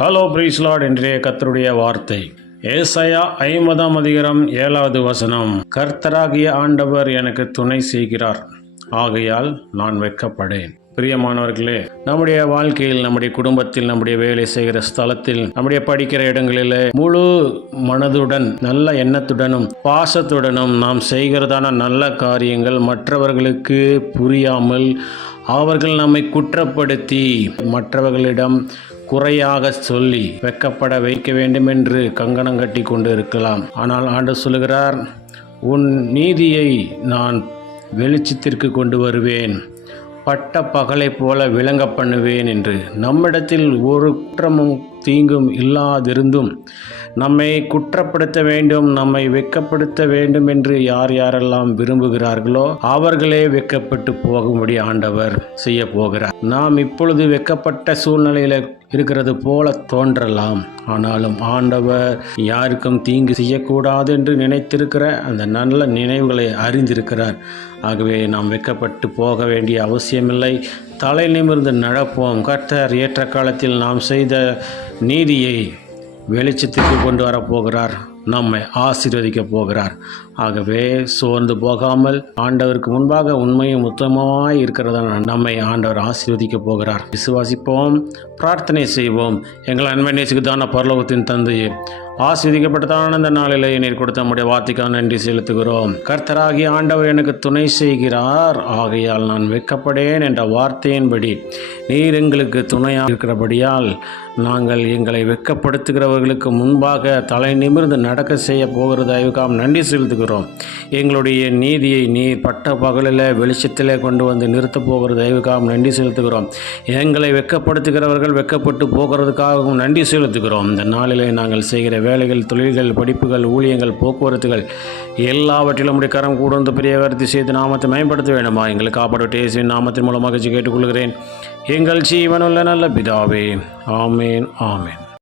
Hello பிரீஸ்லாட் இன்றைய கத்தருடைய வார்த்தை. ஏசையா ஐம்பதாம் அதிகாரம் ஏழாவது வசனம். கர்த்தராகிய ஆண்டவர் எனக்கு துணை செய்கிறார். ஆகையால் நான் வெட்கப்படேன். பிரியமானவர்களே நம்முடைய வாழ்க்கையில் நம்முடைய குடும்பத்தில் நம்முடைய வேலை செய்கிற ஸ்தலத்தில் நம்முடைய படிக்கிற இடங்களில் முழு மனதுடன் நல்ல எண்ணத்துடனும் பாசத்துடனும் நாம் செய்கிறதான நல்ல காரியங்கள் மற்றவர்களுக்கு புரியாமல் அவர்கள் நம்மை குற்றப்படுத்தி மற்றவர்களிடம் குறையாக சொல்லி வெக்கப்பட வைக்க வேண்டுமென்று கங்கணம் கட்டி கொண்டு இருக்கலாம் ஆனால் ஆண்டு சொல்லுகிறார் உன் நீதியை நான் வெளிச்சத்திற்கு கொண்டு வருவேன். பட்ட பகலை போல விளங்க பண்ணுவேன் என்று. நம்மிடத்தில் ஒரு குற்றமும் தீங்கும் இல்லாதிருந்தும் நம்மை குற்றப்படுத்த வேண்டும் நம்மை வெட்கப்படுத்த வேண்டும் என்று யார் யாரெல்லாம் விரும்புகிறார்களோ அவர்களே வெட்கப்பட்டு போகும்படி ஆண்டவர் செய்ய போகிறார். நாம் இப்பொழுது வெட்கப்பட்ட சூழ்நிலையில் இருக்கிறது போல தோன்றலாம். ஆனாலும் ஆண்டவர் யாருக்கும் தீங்கு செய்யக்கூடாது என்று நினைத்திருக்கிற அந்த நல்ல நினைவுகளை அறிந்திருக்கிறார். ஆகவே நாம் வெட்கப்பட்டு போக வேண்டிய அவசியமில்லை. தலை நிமிர்ந்து நடப்போம். கர்த்தர் ஏற்ற காலத்தில் நாம் செய்த நீதியை வெளிச்சத்துக்கு கொண்டு வரப்போகிறார். நம்மை ஆசீர்வதிக்கப் போகிறார். ஆகவே சோர்ந்து போகாமல் ஆண்டவருக்கு முன்பாக உண்மையும் உத்தமமாய் இருக்கிறதான நம்மை ஆண்டவர் ஆசீர்வதிக்கப் போகிறார். விசுவாசிப்போம் பிரார்த்தனை செய்வோம். எங்கள் அன்பை நேசிக்குதான பரலோகத்தின் தந்தையே ஆஸ்வதிக்கப்பட்டதான இந்த நாளில் நீர் கொடுத்த நம்முடைய வார்த்தைக்காக நன்றி செலுத்துகிறோம். கர்த்தராகி ஆண்டவர் எனக்கு துணை செய்கிறார். ஆகையால் நான் வெட்கப்படேன் என்ற வார்த்தையின்படி நீர் எங்களுக்கு துணையாக இருக்கிறபடியால் நாங்கள் எங்களை வெட்கப்படுத்துகிறவர்களுக்கு முன்பாக தலை நிமிர்ந்து நடக்க செய்ய போகிறதாய்வுக்காம் நன்றி செலுத்துகிறோம். எங்களுடைய நீதியை நீர் பட்ட பகலில் வெளிச்சத்தில் கொண்டு வந்து நிறுத்தப் போகிற நன்றி செலுத்துகிறோம். எங்களை வெக்கப்படுத்துகிறவர்கள் வெட்கப்பட்டு போகிறதுக்காகவும் நன்றி செலுத்துகிறோம். இந்த நாளிலே நாங்கள் செய்கிற வேலைகள் தொழில்கள் படிப்புகள் ஊழியங்கள் போக்குவரத்துகள் எல்லாவற்றிலும் உடைய கரம் கூட வந்து பிரியவர்த்தி செய்து நாமத்தை மேம்படுத்த வேண்டுமா? எங்களை காப்பாடு இயேசுவின் நாமத்தின் மூலமாக கேட்டுக்கொள்கிறேன். எங்கள் ஜீவனுள்ள நல்ல பிதாவே ஆமேன் ஆமேன்.